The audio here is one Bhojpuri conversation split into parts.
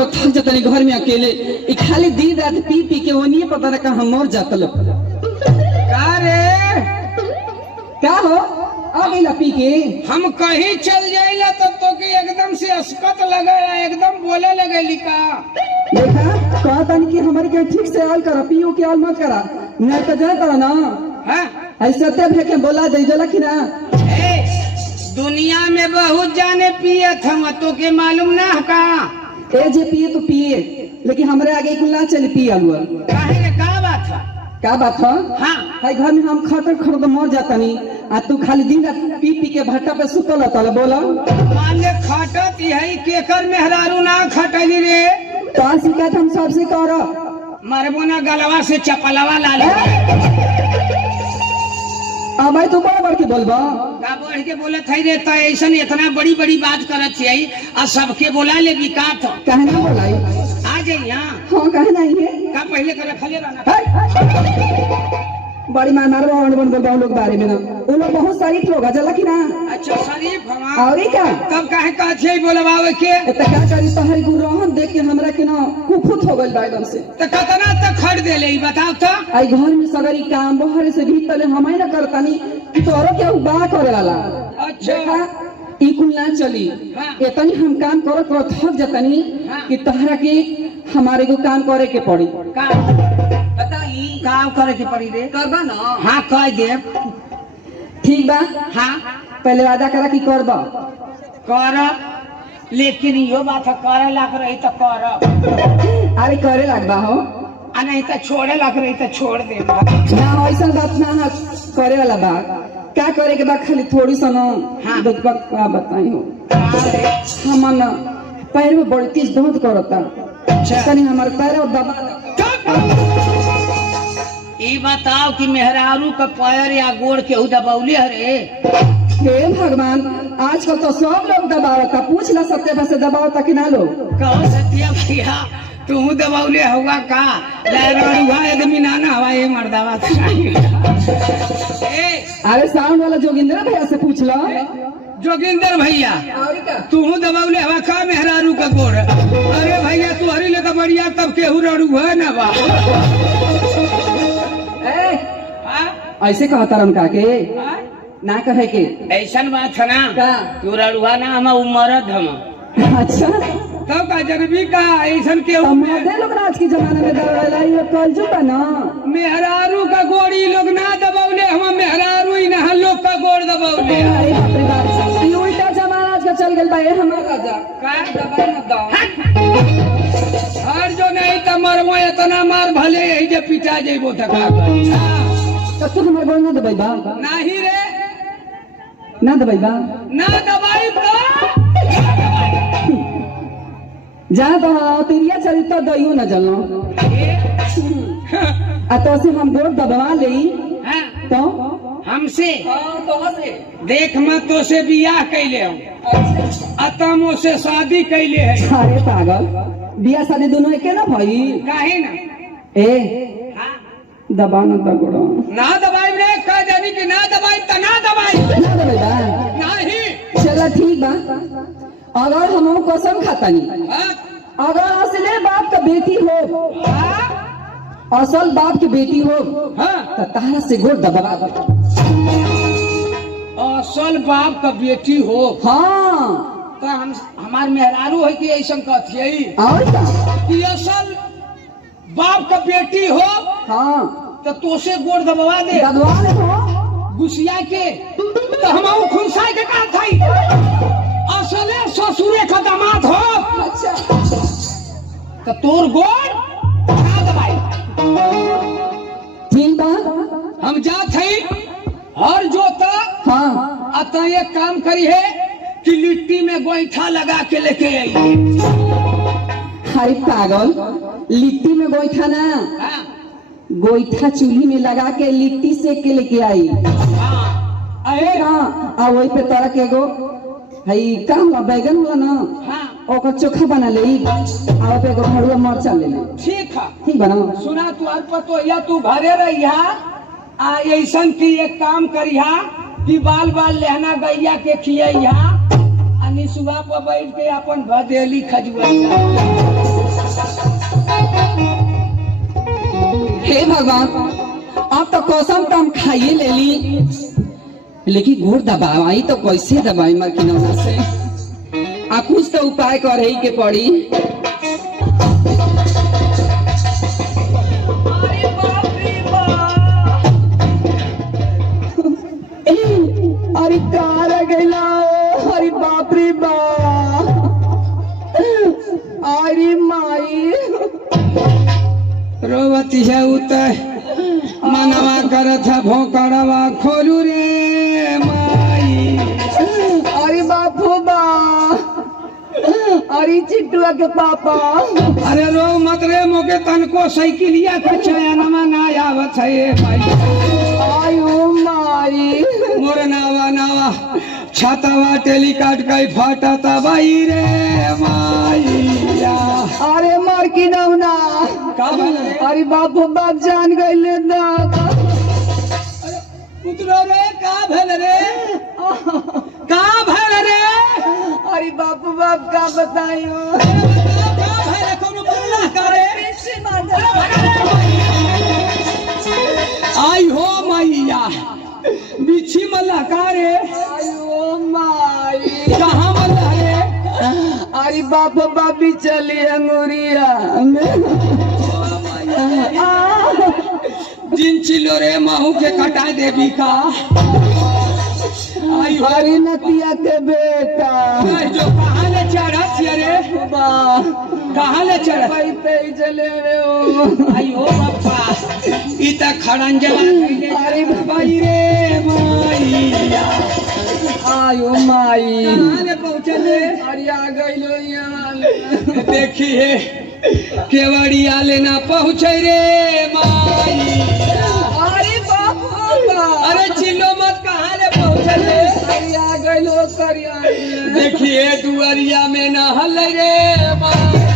कर थक जाता नहीं घर में अकेले ये खाली दिन रात पी पी के वो नहीं पता ना कहाँ मर जाता लोग। क्या हो आ गई ला पी के? हम कहीं चल जाइला तब तो कि एकदम से अस्पत लगे एकदम बोले लगे लिखा। देखा कहा था कि हमारे क्या ठीक से आल करा पियो के आल मत करा नहीं तो जाए करा ना। हाँ? ऐसे तब के बोला दे जला कि ना दुनिया में बहुत जाने पिए थे तो के मालूम ना का ए जे पिए तो पिए लेकिन हमारे आगे कुल ना चले पिया हुआ। क्या बात है? हाँ हाय घर में हम खतर खतर मर जाता नहीं आ तू खाली दिन रात पी पी के भट्टा पे सुतल तल बोला मान ले खटत यही केकर मेहरारू ना खटली रे तो शिकायत हम सबसे कर मरबो ना गलवा से चपलवा ला ले। अब भाई तू बड़ा बढ़ के बोलबा का बढ़ के बोलत है रे तो ऐसा इतना बड़ी बड़ी बात करत है आ सबके बोला ले बिकात कहना बोलाई आ जाई यहाँ। हाँ कहना ही है का पहले कर खले रहना बड़ी मार मार बोल लोग बारे में ना वो लोग बहुत शरीफ लोग है जला कि ना। अच्छा शरीफ हमारा और क्या तब काहे कहथे बोलवावे के तो क्या करी तोहरी गुरहन देख के हमरा के ना कुफुत हो गइल एकदम से तो कतना तक खड़ दे ले बताओ तो आई घर में सगरी काम बाहर से भीतर हमारे ना करतानी तोरो क्या बा करे वाला। अच्छा ई कुल ना चली इतनी हम काम करो तो थक जातानी कि तोहरा के हमारे को काम करे के पड़ी। का बताई काम करे के पड़ी रे करबा ना। हाँ कह दे ठीक बा। हाँ पहले वादा करा कि करबा कर लेकिन यो बात करे लाग रही तो कर अरे करे लगबा हो आ नहीं तो छोड़े लग रही तो छोड़ दे ना ऐसा बात ना है करे वाला बात क्या करे के बाद खाली थोड़ी सनो हाँ। बताई हो हम ना पैर में बड़ी तेज दर्द करता तनी हमारे पैर और दबा। ये बताओ कि मेहरारू का पैर या गोड़ के दबौले हरे हे भगवान आजकल तो सब लोग दबावता पूछ ला सत्य से दबावता कि ना लोग कहो सत्या भैया तू दबौले होगा का आदमी नाना हवा ये मर्दावा अरे साउंड वाला जोगिंदर भैया से पूछ लो। जोगिंदर भैया तू दबौले हवा का मेहरारू का गोड़? अरे भैया तू हरी ले तो बढ़िया तब केहू रड़ू है ना बा ऐसे कहता रम का के ना कहे के ऐसा बात है ना तू रड़ुआ ना हम उमरद हम। अच्छा तब का जनबी का ऐसा केहू लोग आज के जमाने में कलजू का ना मेहरारू का गोड़ ई लोग ना दबौले हम मेहरारू ही ना लोग का गोड़ दबौले। उल्टा जमाना आज का चल गया भाई हमारा राजा हर जो नहीं तो मरबो इतना मार भले यही जे पिटा जेबो थका तू हमारे गोड़ ना दबाई बा नहीं रे ना दबाई बा ना दबाई तो जा तो तेरिया चरित्र दइयो न जलनो आ तो से हम गोड़ दबवा लेई तो हमसे देख मत तो से बियाह कैले हम अतमो से शादी कैले है। अरे पागल बियाह शादी दोनों एके ना भाई काहे ना ए दबा न तो गोड़ ना दबाई रे कह देनी कि ना दबाई तो ना दबाई ना दबाई बा नहीं चला ठीक बा अगर हम कसम खातानी अगर असले बाप का बेटी हो असल बाप की बेटी हो तो तारा से गोड़ दबा असल बाप का बेटी हो हाँ तो हम हमार मेहरारू है कि ऐसा कहती और क्या कि असल बाप का बेटी हो हाँ तो से गोड़ दबवा दे दबवा ले हो गुस्सिया के तो हम खुनसाई के कहा था असले ससुरे का दामाद हो। अच्छा तो तोर गोड़ ना दबाई ठीक बा हम जात है हर जोता हाँ अतः ये काम करी है कि लिट्टी में गोईठा लगा के लेके आई। अरे पागल लिट्टी में गोईठा ना गोईठा चूल्ही में लगा के लिट्टी सेक के लेके आई। अरे हाँ आ वही पे तरह के गो हई का होला बैगन होला ना ओकर चोखा बना ले आ पे एगो भरुआ मरचा ले ले ठीक है ठीक बना सुना तू अल्प तो या तू घरे रहिया आ ऐसन की एक काम करिया कि बाल बाल लहना गैया के खियैया आ निसुआ पर बैठ के अपन भदेली खजुआ भगवान आप तो कसम तो हम खाइए ले ली, लेकिन गुड़ दबाई तो कैसे दबाई मार किनौना से? आ कुछ तो उपाय करे के पड़ी। अरे कार गैला, अरे बाप रे बाप, अरे माई रोवती है उतर मनवा करत है भोकड़वा खोलू रे माई। अरे बापू बा, अरे चिट्टुआ के पापा, अरे रो मत रे मोके तनको साइकिलिया के चयनमा ना आवत है ये माई। आयो माई मोर नावा छातावा टेलीकाट कई फाटा तबाई रे माईया। अरे मार की नौना, का भले रे? अरे बापू बाप जान गए ना। उतरो रे, का भले रे? का भले रे? अरे बापू बाप का बताइयो? का भले कोनो बोला करे? आई हो मैया बिछी मल्ला का रे? आयो माई कहाँ मल्ला रे? अरे बापू बापी चली अंगूरिया जिन चिलो रे महू के कटा देवी का। आई हो अरे नतिया के बेटा जो कहाँ ले चढ़ा छिया रे? कहाँ ले चढ़ा? पैते चले रे ओ। आई हो बापा इता खड़ंजला कइले अरे बाई रे माईया। आयो माई कहाँ ले पहुँचले? अरे आ गइलो यहाँ। देखिए केवड़िया लेना पहुँचे रे माई। अरे बापू बा, अरे चिल्लो मत, कहाँ ले पहुँचले? अरे आ गइलो करिया। देखिए दुआरिया में नहल रे माई।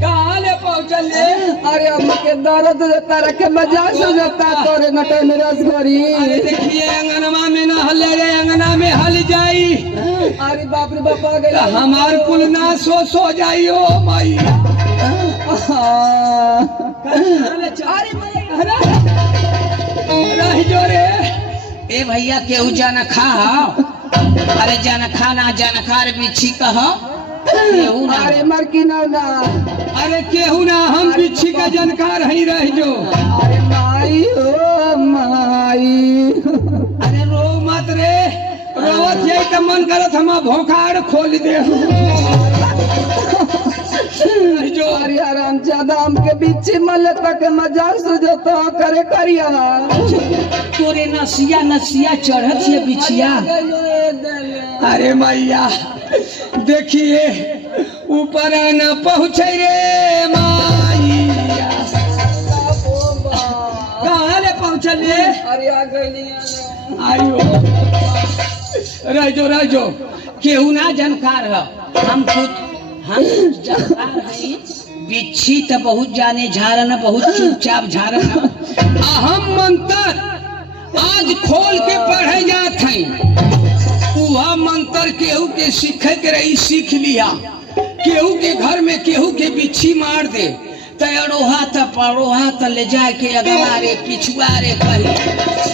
कहाँ ले पहुँचले? अरे हमके दर्द देता रखे मजाक हो जाता तोरे नटे में रसगरी। अरे देखिए अंगनमा में नहल रे, अंगना में हल जाई अरे बाप रे बाप आ गइल। तो हमार कुल ना सो जाई ओ माई। अरे माई रह जो रे। ए भैया केहू जाना खा अरे जाना खा ना जाना खा रे बिच्छी कह केहू ना। अरे मर की नौना, अरे केहू ना, हम बिच्छी का जानकार है। रह जो। अरे माई ओ माई। अरे रो मत रे, रोवत यही तो मन करत हम भोकाड़ खोल दे। रह जो। अरे आराम ज्यादा हमके बीच मल तक मजाक सुझता करे करिया। तोरे नसिया चढ़त है बिछिया। अरे मैया देखिए ऊपर न पहुँचे रे माईया। कहाँ ले पहुँचले? अरे आ गइली। आयो रह जो। केहू ना जानकार है, हम जानकार है। बिच्छी तो बहुत जाने झारन, बहुत चुपचाप झारन। अहम मंत्र आज खोल के पढ़े जात है। वह मंत्र केहू के सीखे के रही सीख लिया। केहू के घर में केहू के बिच्छी मार दे तरोहा त परोहा त ले जाए के अगवा रे पिछुआ रे कही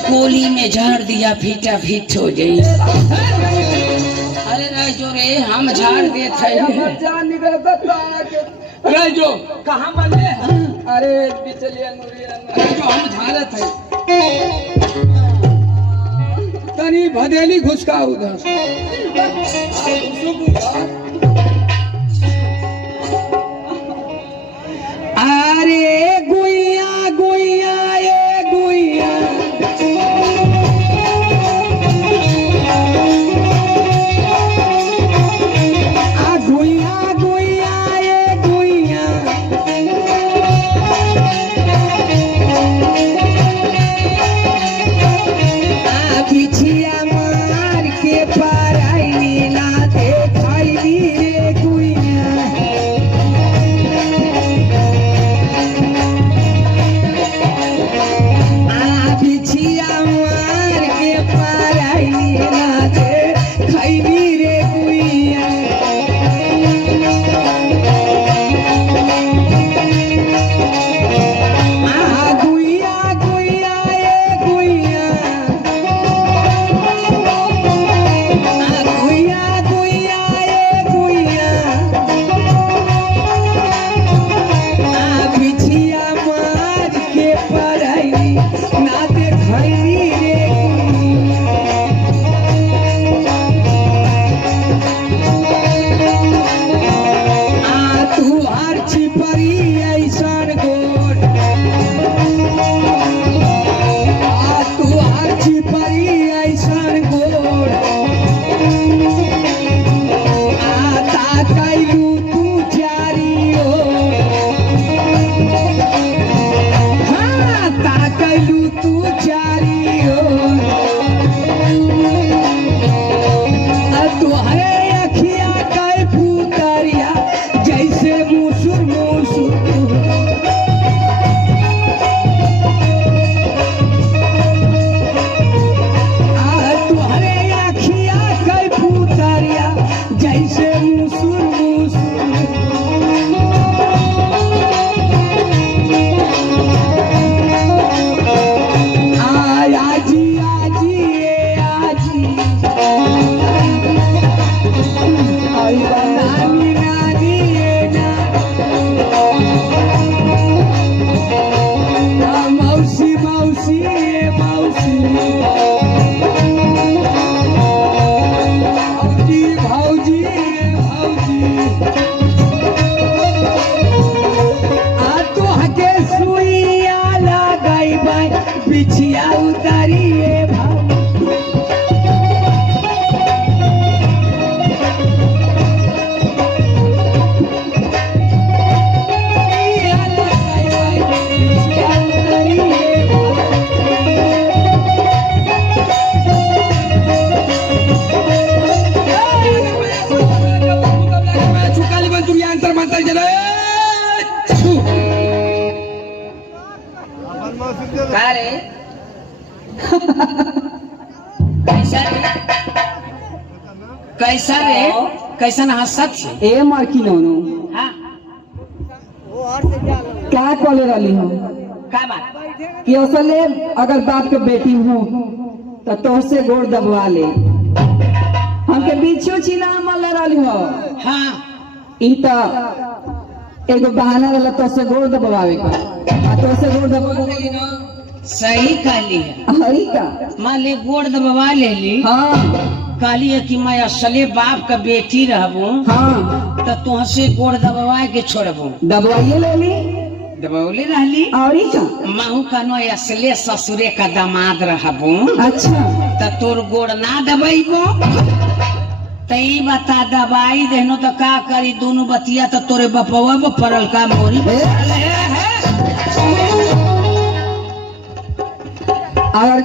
कोली में झाड़ दिया फीटा फीट हो जाई। अरे रह जो रे, हम झाड़ देत है। जान निकलता रह जो। कहाँ बने? अरे बिचलिया मुरिया रह जो, हम झाड़त है। तनी भदेली घुसका उधर। अरे गुइया गुइया ये गुइया गुइया गुइया ये गुइया बिछिया मार के पाराई नीला देखाई कैलू तू चारियो हाँ ता कैलू तू चारियो तुहरे अखिया कै पुतरिया जैसे मुसुर मुसुर तुहरे अखिया कै पुतरिया जैसे मुसुर मुसुर आजी आजी ए आजी आई नानी नानी ए मौसी मौसी ए मौसी भौजी भौजी ए भौजी आ तोहके सुइया लगैबै बिछिया उतारी ए भौजी का रे कैसा रे कैसन हंसत छे ए मार्की नोनो हाँ क्या कॉले रही हम का बात कि असले अगर बाप के बेटी हूँ तो तोहसे गोड़ दबवा ले हमके बीचो छिना मल रही हो हाँ ई तो एगो बहाना रहला तोहसे गोड़ दबवावे का आ तोहसे गोड़ दबवा सही कहली है हई का मान ले गोड़ दबवा लेली हाँ कहली है कि मैं असले बाप का बेटी रहबू हाँ तो तुहसे गोड़ दबवा के छोड़बू दबवाइए ले ली दबौले रहली और ई का महू कनो असले ससुरे का दामाद रहबू अच्छा तो तोर गोड़ ना दबैबो तई बता दबाई देनो तो का करी दोनों बतिया तो तोरे बपवा में पड़ल का मोरी अगर